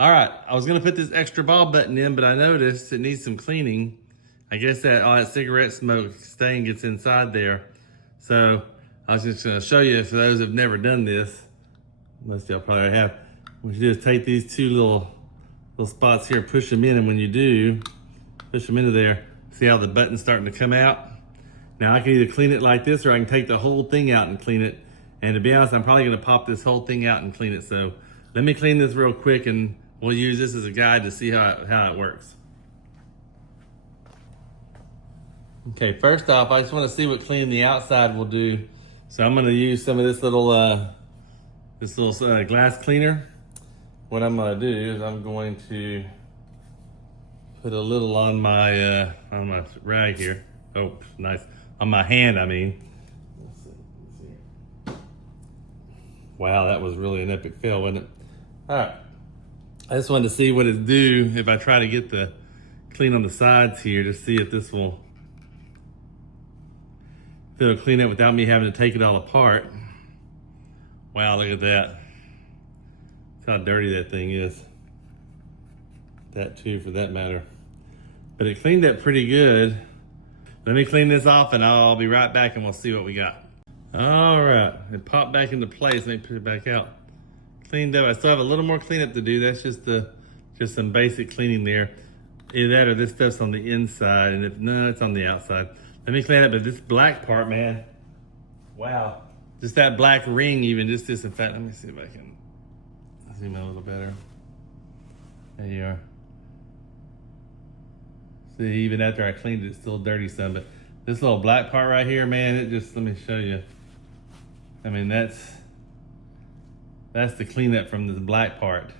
All right, I was gonna put this extra ball button in, but I noticed it needs some cleaning. I guess that all that cigarette smoke stain gets inside there. So I was just gonna show you, for those who've never done this, most y'all probably have, what you do is take these two little spots here, push them in, and when you do, push them into there, see how the button's starting to come out? Now I can either clean it like this, or I can take the whole thing out and clean it. And to be honest, I'm probably gonna pop this whole thing out and clean it. So let me clean this real quick, and we'll use this as a guide to see how it works. Okay, first off, I just wanna see what cleaning the outside will do. So I'm gonna use some of this little glass cleaner. What I'm gonna do is I'm going to put a little on my rag here. Oh, nice. On my hand, I mean. Let's see. Wow, that was really an epic fail, wasn't it? All right. I just wanted to see what it'd do if I try to get the clean on the sides here to see if this will, if it'll clean it without me having to take it all apart. Wow, look at that. That's how dirty that thing is. That too, for that matter. But it cleaned up pretty good. Let me clean this off and I'll be right back and we'll see what we got. All right, it popped back into place. Let me put it back out. Cleaned up. I still have a little more cleanup to do. That's just some basic cleaning there. Either that or this stuff's on the inside, and if no, it's on the outside. Let me clean up, but this black part, man, wow. Just that black ring even, just this, in fact, let me see if I can zoom in a little better. There you are. See, even after I cleaned it, it's still dirty some, but this little black part right here, man, it just, let me show you. I mean, that's the cleanup from this black part.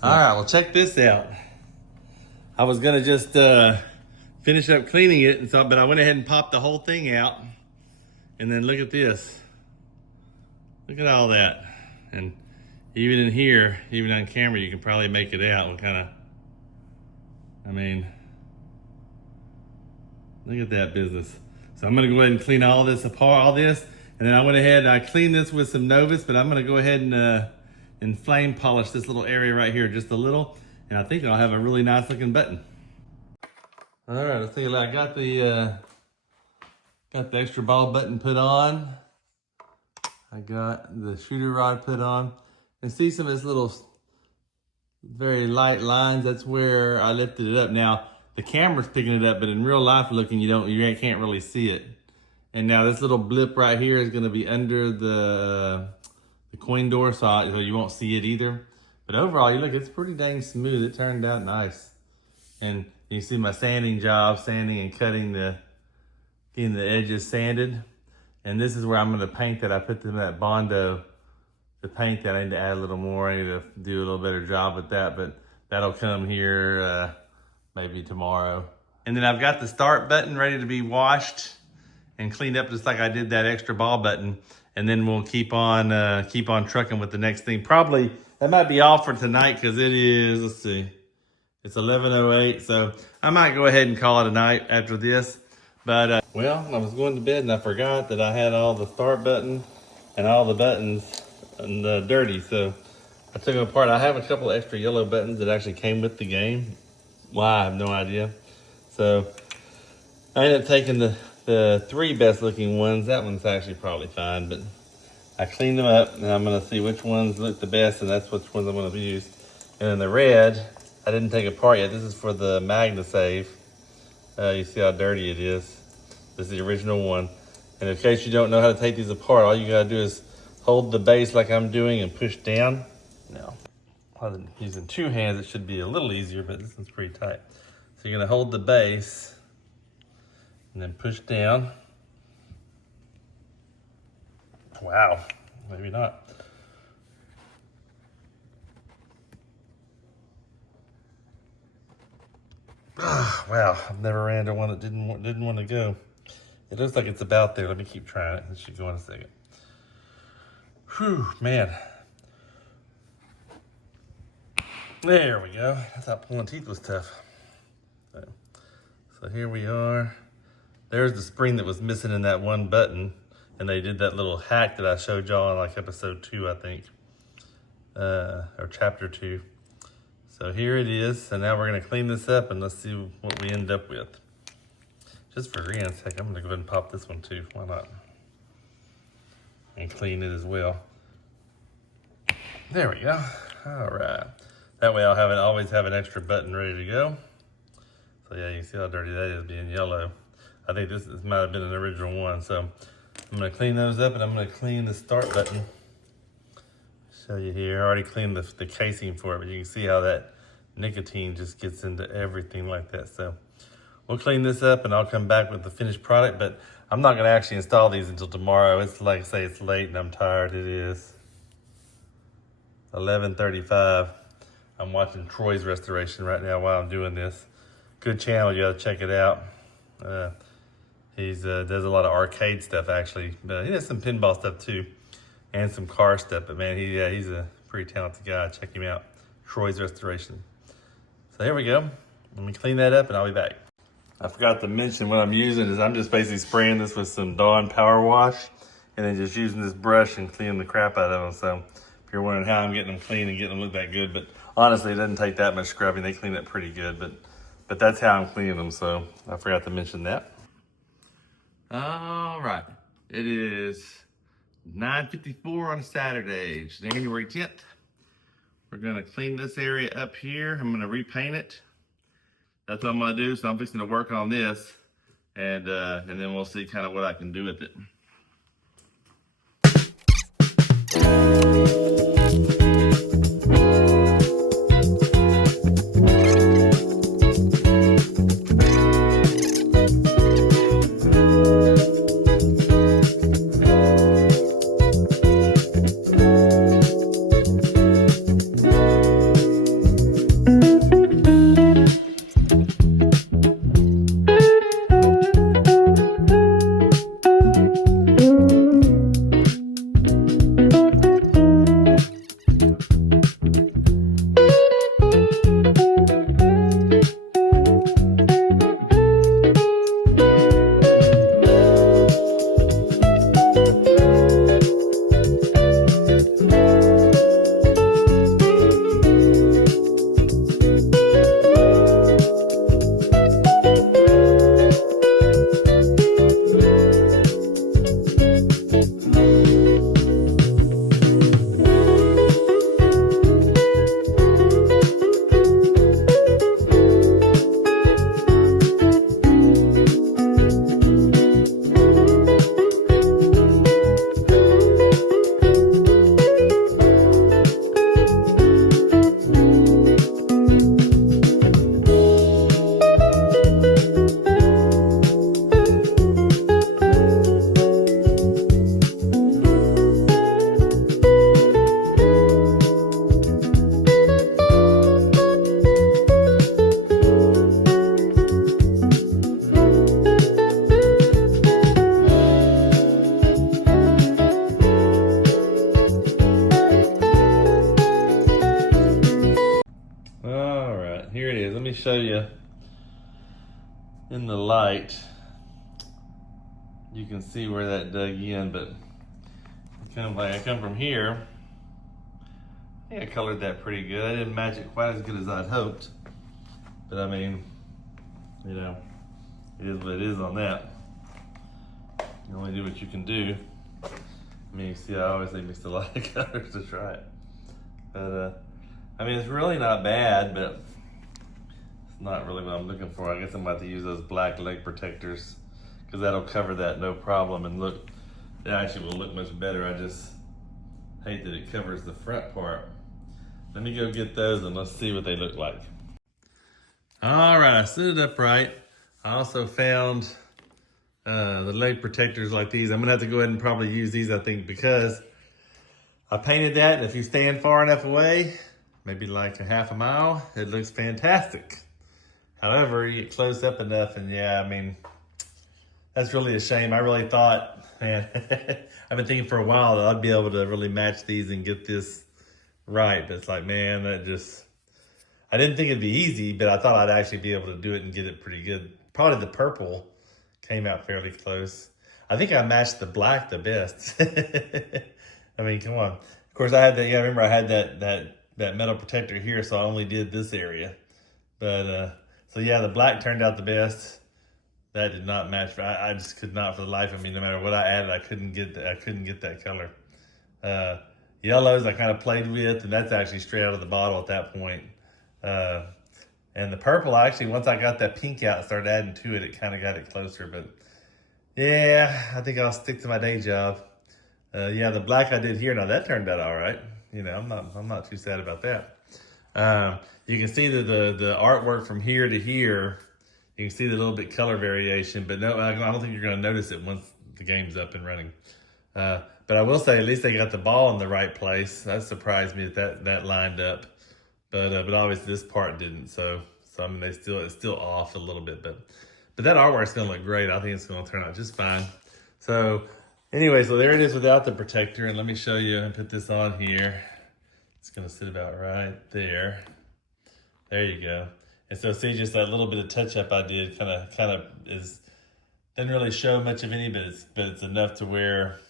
So, all right, well, check this out. I was gonna just finish up cleaning it, and so, but I went ahead and popped the whole thing out. And then look at this. Look at all that. And even in here, even on camera, you can probably make it out. What kind of, I mean, look at that business. So I'm gonna go ahead and clean all this apart, all this. And then I went ahead and I cleaned this with some Novus, but I'm gonna go ahead and flame polish this little area right here just a little. And I think I'll have a really nice looking button. All right, let's see. I got the extra ball button put on. I got the shooter rod put on. And see some of this little very light lines. That's where I lifted it up. Now the camera's picking it up, but in real life looking, you can't really see it. And now this little blip right here is going to be under the coin door, so you won't see it either. But overall, you look, it's pretty dang smooth. It turned out nice. And you can see my sanding job, sanding and cutting getting the edges sanded. And this is where I'm gonna paint that. I put that Bondo to paint that. I need to add a little more. I need to do a little better job with that, but that'll come here maybe tomorrow. And then I've got the start button ready to be washed and cleaned up just like I did that extra ball button. And then we'll keep on trucking with the next thing. Probably, that might be all for tonight because it is, let's see, it's 11:08. So I might go ahead and call it a night after this. But, well, I was going to bed and I forgot that I had all the start button and all the buttons and dirty. So I took them apart. I have a couple of extra yellow buttons that actually came with the game. Why, I have no idea. So I ended up taking the three best looking ones. That one's actually probably fine, but I cleaned them up and I'm gonna see which ones look the best, and that's which ones I'm gonna use. And then the red, I didn't take apart yet. This is for the MagnaSave. You see how dirty it is. This is the original one. And in case you don't know how to take these apart, all you gotta do is hold the base like I'm doing and push down. Now, other than using two hands, it should be a little easier, but this one's pretty tight. So you're gonna hold the base and then push down. Wow, maybe not. Wow, I've never ran into one that didn't want to go. It looks like it's about there. Let me keep trying it. It should go in a second. Whew, man. There we go. I thought pulling teeth was tough. So here we are. There's the spring that was missing in that one button. And they did that little hack that I showed y'all in like episode 2, I think. Or chapter 2. So here it is. So now we're gonna clean this up and let's see what we end up with. Just for grand sake, I'm gonna go ahead and pop this one too. Why not? And clean it as well. There we go. All right. That way I'll always have an extra button ready to go. So yeah, you can see how dirty that is being yellow. I think this might have been an original one. So I'm gonna clean those up and I'm gonna clean the start button. Show you here. I already cleaned the casing for it, but you can see how that nicotine just gets into everything like that. So we'll clean this up and I'll come back with the finished product, but I'm not gonna actually install these until tomorrow. It's like I say, it's late and I'm tired. It is 11:35. I'm watching Troy's restoration right now while I'm doing this. Good channel, you gotta check it out. He does a lot of arcade stuff actually, but he does some pinball stuff too. And some car stuff, but man, he's a pretty talented guy. Check him out, Troy's Restoration. So here we go. Let me clean that up and I'll be back. I forgot to mention what I'm using is I'm just basically spraying this with some Dawn Power Wash and then just using this brush and cleaning the crap out of them. So if you're wondering how I'm getting them clean and getting them look that good, but honestly, it doesn't take that much scrubbing. They clean it pretty good, but that's how I'm cleaning them. So I forgot to mention that. All right, it is 9:54 on Saturday, January 10th. We're gonna clean this area up here. I'm gonna repaint it. That's what I'm gonna do. So I'm fixing to work on this and then we'll see kind of what I can do with it. Show you in the light. You can see where that dug in, but I come from here. I think I colored that pretty good. I didn't match it quite as good as I'd hoped, but I mean, you know, it is what it is on that. You only do what you can do. I mean, you see, I always say mix a lot of colors to try it, but I mean, it's really not bad, but not really what I'm looking for. I guess I'm about to use those black leg protectors because that'll cover that no problem and look, it actually will look much better. I just hate that it covers the front part. Let me go get those and let's see what they look like. All right, I stood it up right. I also found the leg protectors like these. I'm gonna have to go ahead and probably use these, I think, because I painted that, and if you stand far enough away, maybe like a half a mile, it looks fantastic. However, you get close up enough and yeah, I mean, that's really a shame. I really thought, man, I've been thinking for a while that I'd be able to really match these and get this right. But it's like, man, I didn't think it'd be easy, but I thought I'd actually be able to do it and get it pretty good. Probably the purple came out fairly close. I think I matched the black the best. I mean, come on. Of course, I had that, yeah, I remember I had that that metal protector here, so I only did this area. But so yeah, the black turned out the best. That did not match. I just could not for the life of me. No matter what I added, I couldn't get that color. Yellows I kind of played with, and that's actually straight out of the bottle at that point. And the purple, actually, once I got that pink out and started adding to it, it kind of got it closer. But yeah, I think I'll stick to my day job. Yeah, the black I did here, now that turned out all right. You know, I'm not too sad about that. You can see the artwork from here to here. You can see the little bit color variation, but no, I don't think you're going to notice it once the game's up and running. But I will say, at least they got the ball in the right place. That surprised me that lined up. But obviously this part didn't. So I mean, it's still off a little bit. But that artwork's going to look great. I think it's going to turn out just fine. So anyway, so there it is without the protector. And let me show you and put this on here. It's going to sit about right there. There you go. And so see, just that little bit of touch up I did kind of doesn't really show much of any, but it's enough to where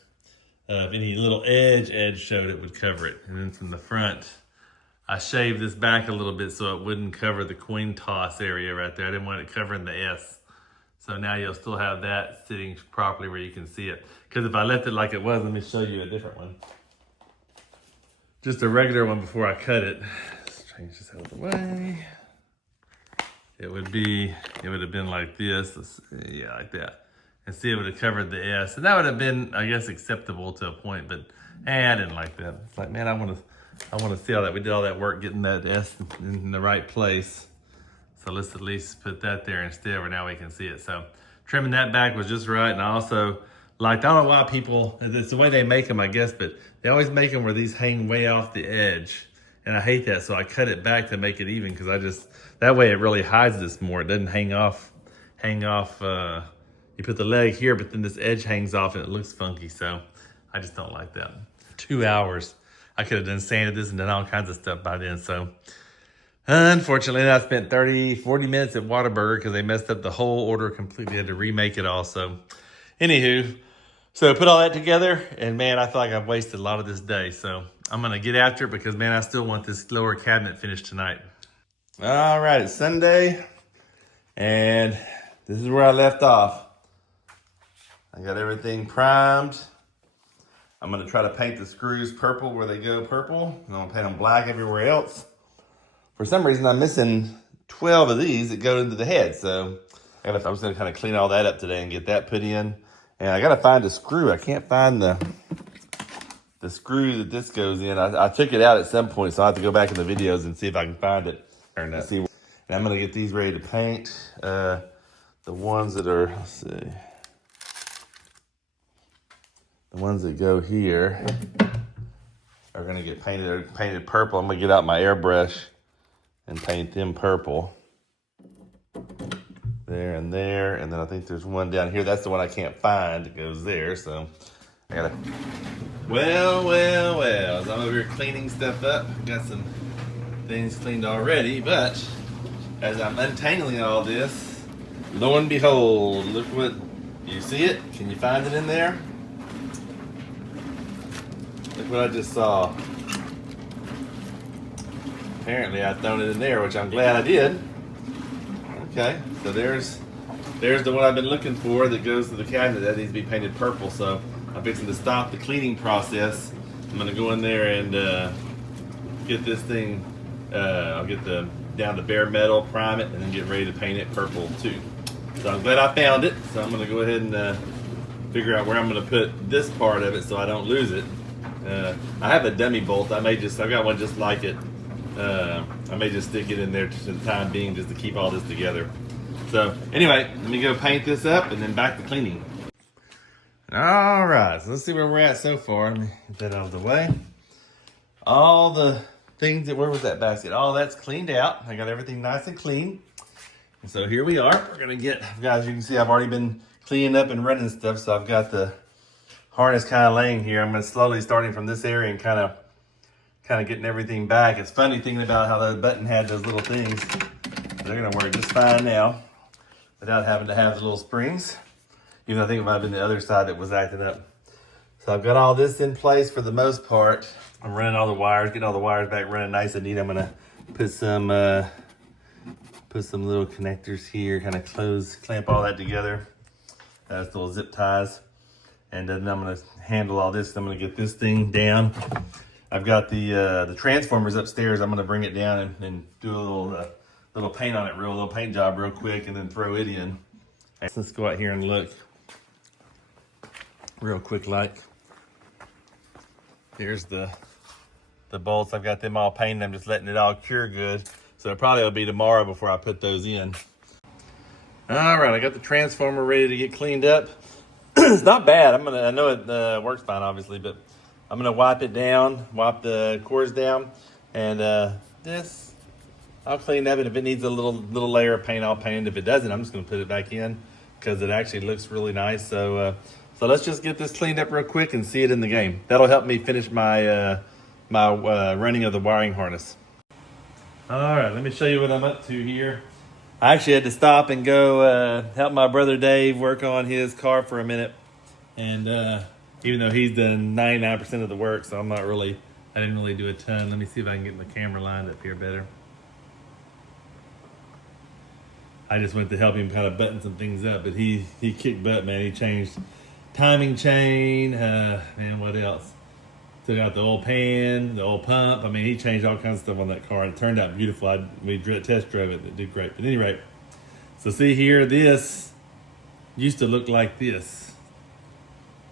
if any little edge showed, it would cover it. And then from the front, I shaved this back a little bit so it wouldn't cover the coin toss area right there. I didn't want it covering the S. So now you'll still have that sitting properly where you can see it. Because if I left it like it was, let me show you a different one. Just a regular one before I cut it. Let's change this out of the way. It would have been like this. Yeah, like that. And see, it would have covered the S. And that would have been, I guess, acceptable to a point, but I didn't like that. It's like, man, I want to see all that. We did all that work getting that S in the right place. So let's at least put that there instead where now we can see it. So trimming that back was just right. And I also liked, I don't know why people, it's the way they make them, I guess, but they always make them where these hang way off the edge. And I hate that, so I cut it back to make it even because that way it really hides this more. It doesn't hang off. You put the leg here, but then this edge hangs off and it looks funky, so I just don't like that. 2 hours. I could have done sanded this and done all kinds of stuff by then, so. Unfortunately, I spent 40 minutes at Whataburger because they messed up the whole order completely. Had to remake it all, so. Anywho, so put all that together, and man, I feel like I've wasted a lot of this day, so I'm gonna get after it because man, I still want this lower cabinet finished tonight. All right, it's Sunday, and this is where I left off. I got everything primed. I'm gonna try to paint the screws purple where they go purple. I'm gonna paint them black everywhere else. For some reason, I'm missing 12 of these that go into the head, so I'm just gonna kind of clean all that up today and get that put in. And I gotta find a screw. I can't find the screw that this goes in. I took it out at some point, so I have to go back in the videos and see if I can find it. And I'm gonna get these ready to paint. The ones that are, let's see. The ones that go here are gonna get painted purple. I'm gonna get out my airbrush and paint them purple. There and there, and then I think there's one down here. That's the one I can't find. It goes there, so I gotta. Well. As I'm over here cleaning stuff up, got some things cleaned already, but as I'm untangling all this, lo and behold, look what, you see it? Can you find it in there? Look what I just saw. Apparently I'd thrown it in there, which I'm glad I did. Okay, so there's the one I've been looking for that goes to the cabinet. That needs to be painted purple, so I'm fixing to stop the cleaning process. I'm gonna go in there and get this thing, I'll get down to bare metal, prime it, and then get ready to paint it purple too. So I'm glad I found it, so I'm gonna go ahead and figure out where I'm gonna put this part of it so I don't lose it. I have a dummy bolt. I've got one just like it. I may just stick it in there for the time being just to keep all this together. So anyway, let me go paint this up and then back to cleaning. All right, so let's see where we're at so far. Let me get that out of the way. All the things where was that basket? All that's cleaned out. I got everything nice and clean. And so here we are. We're gonna get, guys, you can see I've already been cleaning up and running stuff. So I've got the harness kind of laying here. I'm gonna slowly starting from this area and kind of getting everything back. It's funny thinking about how the button had those little things. They're gonna work just fine now without having to have the little springs. Even though I think it might have been the other side that was acting up. So I've got all this in place for the most part. I'm running all the wires, getting all the wires back running nice and neat. I'm gonna put some little connectors here, kind of clamp all that together. That's little zip ties. And then I'm gonna handle all this. I'm gonna get this thing down. I've got the transformers upstairs. I'm gonna bring it down and do a little paint on it, little paint job real quick, and then throw it in. Let's go out here and look real quick like. Here's the bolts. I've got them all painted. I'm just letting it all cure good. So it probably will be tomorrow before I put those in. All right, I got the transformer ready to get cleaned up. It's not bad. I know it works fine, obviously, but I'm gonna wipe it down, wipe the cords down, and this I'll clean up. And if it needs a little layer of paint, I'll paint it. If it doesn't, I'm just gonna put it back in because it actually looks really nice. So let's just get this cleaned up real quick and see it in the game. That'll help me finish my running of the wiring harness. All right, let me show you what I'm up to here. I actually had to stop and go help my brother Dave work on his car for a minute. And even though he's done 99% of the work, so I didn't really do a ton. Let me see if I can get the camera lined up here better. I just went to help him kind of button some things up, but he kicked butt, man. He changed timing chain, man, what else? Took out the old pan, the old pump. I mean, he changed all kinds of stuff on that car, and it turned out beautiful. We test drove it. It did great. But anyway, so see here, this used to look like this.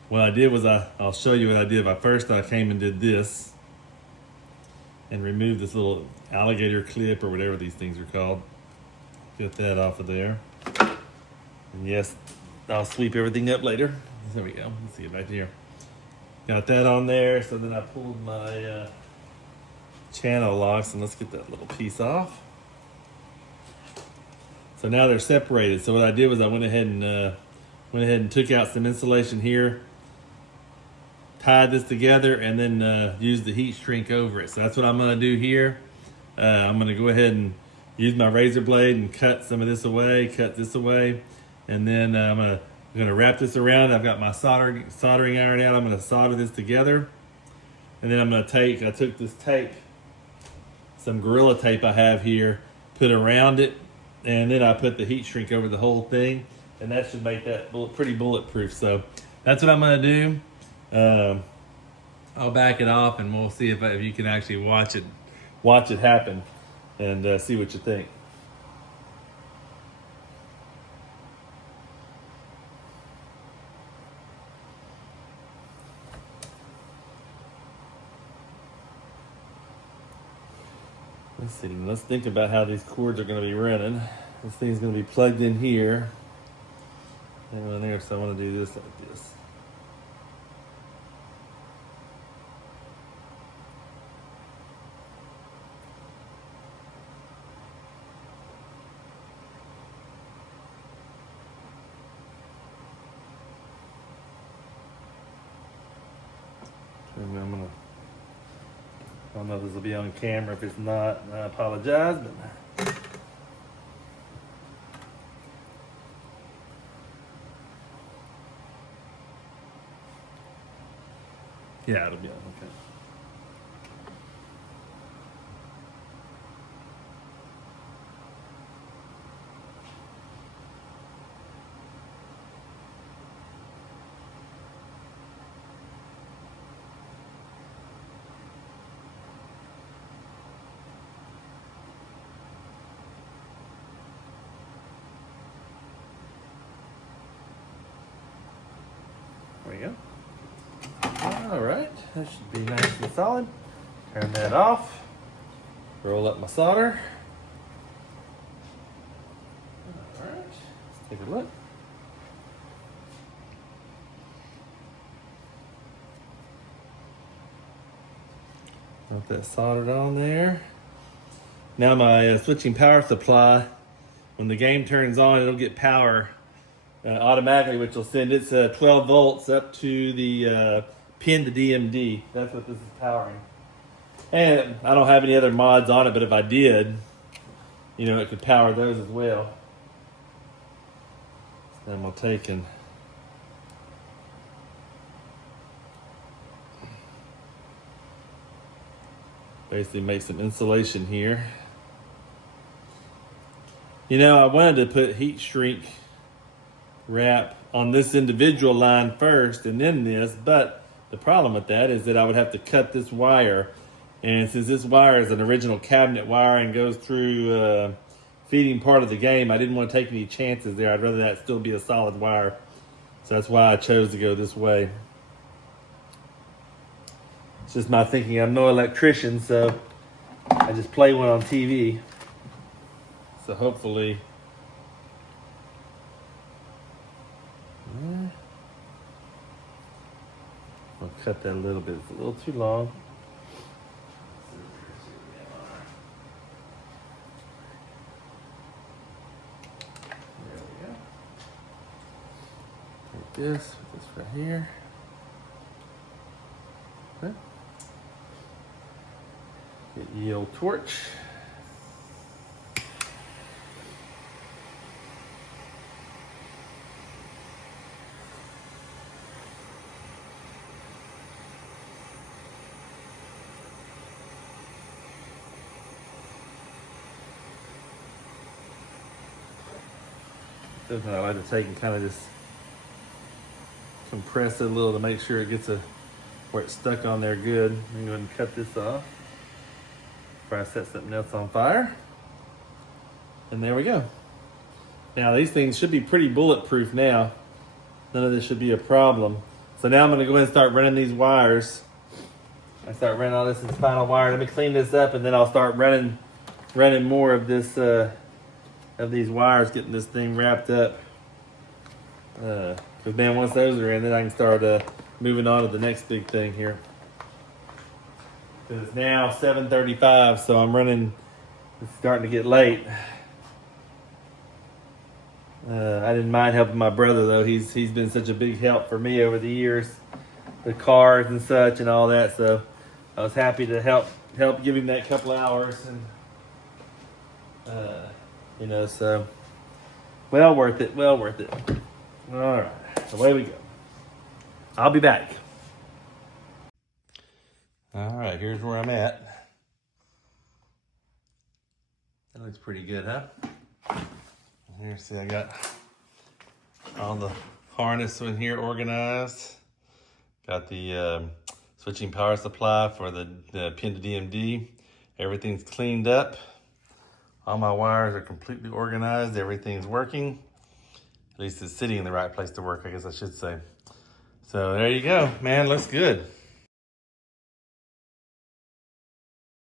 What I did was I'll show you what I did. First, I came and did this and removed this little alligator clip or whatever these things are called. Get that off of there. And yes, I'll sweep everything up later. There we go. Let's see it back here. Got that on there. So then I pulled my channel locks, and let's get that little piece off. So now they're separated. So what I did was I went ahead and took out some insulation here, tied this together, and then used the heat shrink over it. So that's what I'm gonna do here. I'm gonna go ahead and use my razor blade and cut some of this away, and then I'm gonna wrap this around. I've got my soldering iron out. I'm gonna solder this together, and then I took this tape, some Gorilla Tape I have here, put around it, and then I put the heat shrink over the whole thing, and that should make that pretty bulletproof. So that's what I'm gonna do. I'll back it off, and we'll see if you can actually watch it happen, and see what you think. Let's see. Let's think about how these cords are going to be running. This thing's going to be plugged in here. And on there, so I want to do this like this. And I'm gonna. I don't know if this will be on camera. If it's not, I apologize, but yeah, it'll be on. Okay. There we go. All right, that should be nice and solid. Turn that off. Roll up my solder. All right, let's take a look. Got that soldered on there. Now my switching power supply, when the game turns on, it'll get power automatically, which will send its 12 volts up to the pin to DMD. That's what this is powering. And I don't have any other mods on it, but if I did, it could power those as well. Then we'll take and Basically make some insulation here. You know, I wanted to put heat shrink wrap on this individual line first and then this, but the problem with that is that I would have to cut this wire. And since this wire is an original cabinet wire and goes through feeding part of the game, I didn't want to take any chances there. I'd rather that still be a solid wire. So that's why I chose to go this way. It's just my thinking. I'm no electrician, so I just play one on TV. So hopefully, I'll cut that a little bit. It's a little too long. There we go. Take this, put this right here. Okay. Get the old torch. Something I like to take and kind of just compress it a little to make sure it gets where it's stuck on there good. I'm going to go ahead and cut this off before I set something else on fire. And there we go. Now these things should be pretty bulletproof now. None of this should be a problem. So now I'm going to go ahead and start running these wires. I start running all this in final wire. Let me clean this up and then I'll start running more of this of these wires, getting this thing wrapped up. Because man, once those are in, then I can start moving on to the next big thing here. Because it's now 7:35, so I'm running. It's starting to get late. I didn't mind helping my brother though. He's been such a big help for me over the years, the cars and such and all that. So I was happy to help give him that couple hours and. You know, so well worth it. All right, away we go. I'll be back. All right, here's where I'm at. That looks pretty good, huh? Here, see, I got all the harness in here organized. Got the switching power supply for the pin to DMD. Everything's cleaned up. All my wires are completely organized. Everything's working. At least it's sitting in the right place to work, I guess I should say. So there you go, man, looks good.